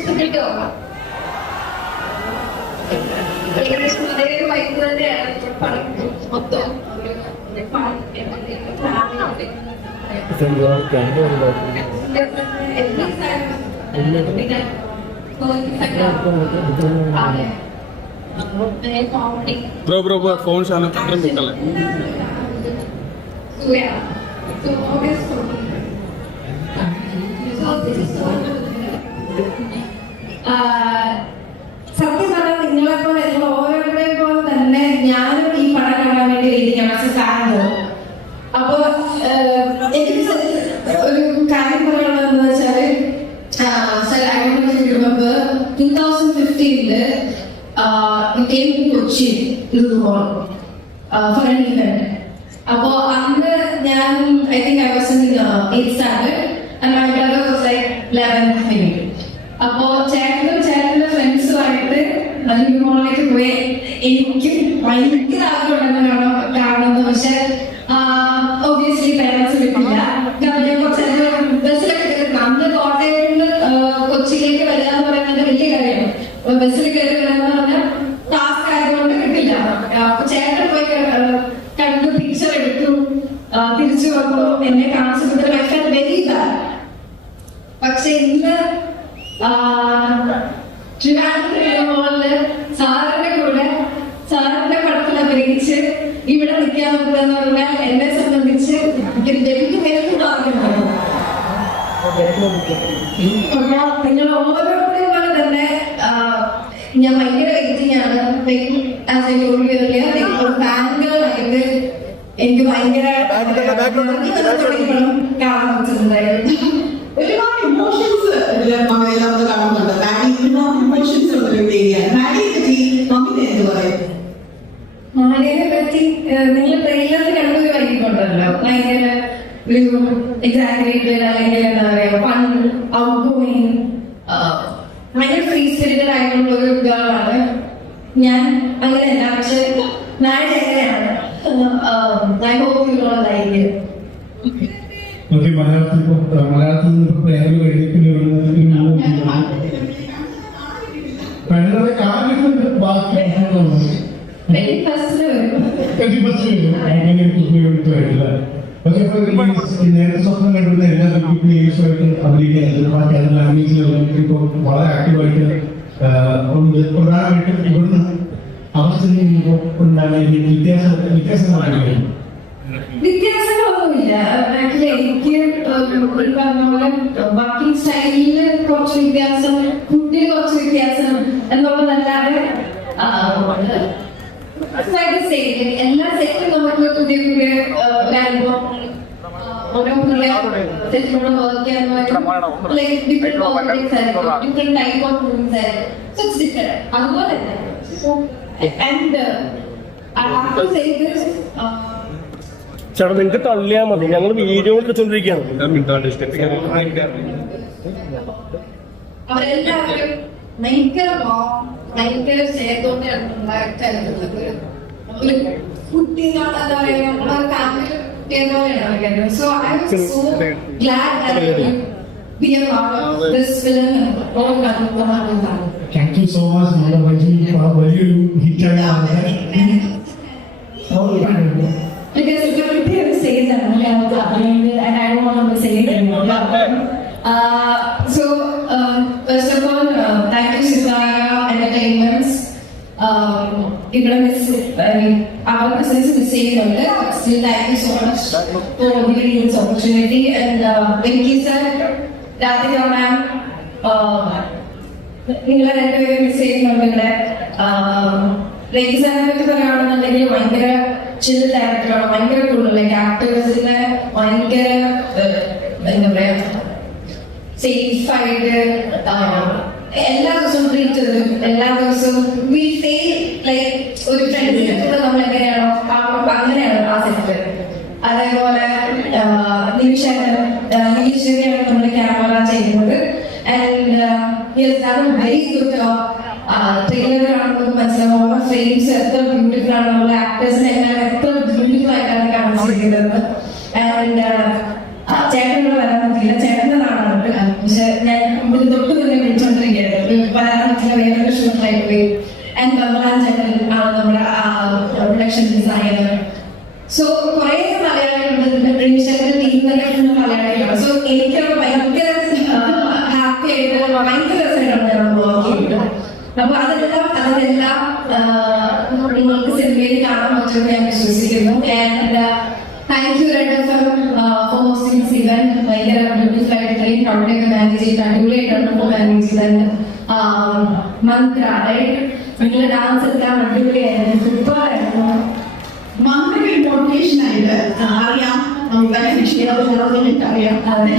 പുസ്തകത്തിലേക്ക് പോകാം. ഏകദേശം അതേ വൈകി തന്നെയാണ് പണം മൊത്തം ബ്രോ ഫോൺ ശാലം കിട്ടല്ലേ സത്യം പറഞ്ഞാൽ നിങ്ങളെപ്പോലെ നിങ്ങൾ ഓരോരുത്തരെ പോലെ തന്നെ ഞാനും ഈ പടം കാണാൻ വേണ്ടി ഇരിക്കണം കാണുന്നത്. അപ്പൊ എനിക്ക് ഒരു കാര്യം പറയാനുള്ളതെന്ന് വെച്ചാല് I remember 2015 we came to Kochi for an event. അപ്പൊ അന്ന് ഞാൻ I think I was in 8th standard and my brother was like 11th maybe. അപ്പോ ചേട്ടന്റെ ഫ്രണ്ട്സുമായിട്ട് മോളിലേക്ക് പോയി. എനിക്ക് ഭയങ്കര ആഗ്രഹം കാണുന്നത്, പക്ഷെ ഒബ്വിയസ്ലി പേരൻസ് കിട്ടില്ല. ബസ്സിലൊക്കെ അന്ന് കോട്ടയം കൊച്ചിയിലേക്ക് വരിക എന്ന് പറയുന്നത് വലിയ കാര്യമാണ്. ബസ്സിൽ കയറി വരിക എന്ന് പറഞ്ഞാൽ ടാസ്ക് ആയതുകൊണ്ട് കിട്ടില്ല. അപ്പൊ ചേട്ടൻ പോയി കണ്ടു, പിക്ചർ എടുത്തു, തിരിച്ചു വന്നു, എന്നെ കാണിച്ചപ്പോൾ വെരി ബാഡ്. പക്ഷെ ഇന്ന് മോളില് സാറിന്റെ കൂടെ സാറിന്റെ പടത്തിൽ അഭിനയിച്ച് ഇവിടെ നിൽക്കാൻ നോക്കുകയെന്ന് പറഞ്ഞാൽ എന്നെ സംബന്ധിച്ച് എനിക്ക് പേരും ആഗ്രഹമാണ്. നിങ്ങൾ ഓരോരുത്തരും പോലെ തന്നെ ഞാൻ ഭയങ്കര വെയിറ്റിംഗ് ആണ്. ഫാനുകളായിട്ട് എനിക്ക് ഭയങ്കര കാണാൻ പറ്റുന്നുണ്ടായിരുന്നു. ഒരുപാട് ഇമോഷൻസ് മമ്മയിലൊക്കെ കാണുന്നുണ്ട്. മാഡി ഒരുപാട് ഇമോഷൻസ് ഉള്ള ഒരു ഏരിയയാണ്. മാഡിയെ പറ്റി മമ്മിനെ എന്ത് പറയും? മാഡിയെ പറ്റി നിങ്ങൾ ട്രെയിലറിൽ കണ്ടൊരു വൈകിട്ടുണ്ടല്ലോ, ഭയങ്കര ഒരു എക്സാഗ്രേറ്റഡ് അല്ലെങ്കിൽ എന്താ പറയുക fun, out going free spirited ആയിട്ടുള്ള ഒരു ഗേളാണ് ഞാൻ. അങ്ങനെയല്ല, പക്ഷെ മാഡി എങ്ങനെയാണ് I hope you know like മലയാളത്തിൽ നിന്ന് പ്രേമ കഴിഞ്ഞിട്ട് ബാക്കി നേരത്തെ സ്വപ്നം കണ്ടിരുന്ന എല്ലാ പ്ലേയേഴ്സുമായിട്ട് അഭിനയിക്കാൻ ഇപ്പോൾ വളരെ ആക്റ്റീവായിട്ട് ഉണ്ട്. പ്രധാനമായിട്ടും ഇവിടുന്ന് അവസ്ഥ ഉണ്ടാകുന്ന വ്യത്യാസങ്ങളാണ്. വ്യത്യാസങ്ങളൊന്നുമില്ല. എനിക്ക് പറഞ്ഞ പോലെ വർക്കിംഗ് സ്റ്റൈലില് കുറച്ച് വ്യത്യാസം, ഫുഡിൽ കുറച്ച് വ്യത്യാസം എന്നുള്ളതല്ലാതെ എല്ലാ സെറ്റും നമുക്ക് പുതിയ പുതിയ അനുഭവം, ഓരോ പുതിയ സെറ്റിനോട് വർക്ക് ചെയ്യാൻ ഡിഫറെന്റ് ടൈപ്പ് ഓഫ് മൂവീസ് ആയിരിക്കും. അതുപോലെ തന്നെ ചേട്ടാ നിങ്ങൾക്ക് തള്ളിയാൽ മതി, ഞങ്ങൾ വീഡിയോ എടുത്തോണ്ടിരിക്കുകയാണ്. അവരെല്ലാവരും ഭയങ്കര സ്നേഹത്തോടെയാണ് ഉണ്ടാക്കുന്നത്. കുട്ടികളാണ് എന്താ പറയുക, നമ്മളെ family. So I was so GLAAD that I could be a part of this film. Thank you so much, Madam Raji, for a very hit because if you prepare to say that, and I don't want to say it anymore. So first of all, thank you Sitara Entertainments. Our business is saying still thank you so much for giving this opportunity. And Vinky sir, Radhika ma'am, നിങ്ങളെ രണ്ടുപേരും miss ചെയ്യുന്നുണ്ട്. റേസാനെ പറ്റി പറയുകയാണെന്നുണ്ടെങ്കിൽ ഭയങ്കര ചിൽ ഡയറക്ടറാണ്, ഭയങ്കര കൂടുതൽ ആക്ടേഴ്സിനെ ഭയങ്കര എന്താ പറയാ സേഫായിട്ട് എല്ലാ ദിവസവും ട്രീറ്റ് ചെയ്തു. എല്ലാ ദിവസവും വി സേ ലൈക്ക് ഒരു ഫ്രണ്ട്സിനെ നമ്മൾ എങ്ങനെയാണോ അങ്ങനെയാണ് ആ സെറ്റ്. അതേപോലെ നിമിഷയാണ് നമ്മൾ ക്യാമറ ചെയ്യുന്നത്. And he has done a very good job. Trailer കാണുമ്പോൾ മനസ്സിലാവും ഫ്രെയിംസ് എത്ര ബ്യൂട്ടിഫുൾ ആണ്, നമ്മുടെ ആക്ടേഴ്സിനെ എല്ലാം എത്ര ബ്യൂട്ടിഫുൾ ആയിട്ടാണ് കാണിച്ചിരിക്കുന്നത്. ആൻഡ് ചേട്ടനോട് വരാൻ പറ്റില്ല, ചേട്ടൻ്റെ നാടാണ്. പക്ഷെ ഞാൻ തൊട്ട് തന്നെ വിളിച്ചോണ്ടിരിക്കുകയായിരുന്നു. സെക്രട്ടറി ആൻഡ് ബംഗ്ലാൻ ചക്കൻ ആണ് നമ്മുടെ പ്രൊഡക്ഷൻ ഡിസൈനർ. സോ കുറെ മലയാളികളുണ്ട്, പ്രിൻഷന്റെ ടീം തന്നെ മലയാളികളാണ്. സോ എനിക്ക് ഭയങ്കര ഹാപ്പി ആയിട്ട് ഭയങ്കര രസമായിട്ടാണ് വർക്ക് ചെയ്യുന്നത്. അപ്പൊ അതിലെല്ലാം നിങ്ങൾക്ക് സിനിമയിൽ കാണാൻ പറ്റുമെന്ന് ഞാൻ വിശ്വസിക്കുന്നു. And thank you Red FM for hosting this event. ഭയങ്കര ബ്യൂട്ടിഫുൾ ആയിട്ട് ഇത്രയും ക്രൗഡൊക്കെ മാനേജ് ചെയ്ത് അടിപൊളിയായിട്ടാണ് മാനേജ് ചെയ്തത്. മന്ത്ര നിങ്ങളുടെ ഡാൻസ് എല്ലാം അടിപൊളിയായിരുന്നു, സൂപ്പറായിരുന്നു. മന്ത്രി മോട്ടിവേഷൻ ആയിട്ട് അറിയാം, നമുക്ക് അറിയാം. അതെ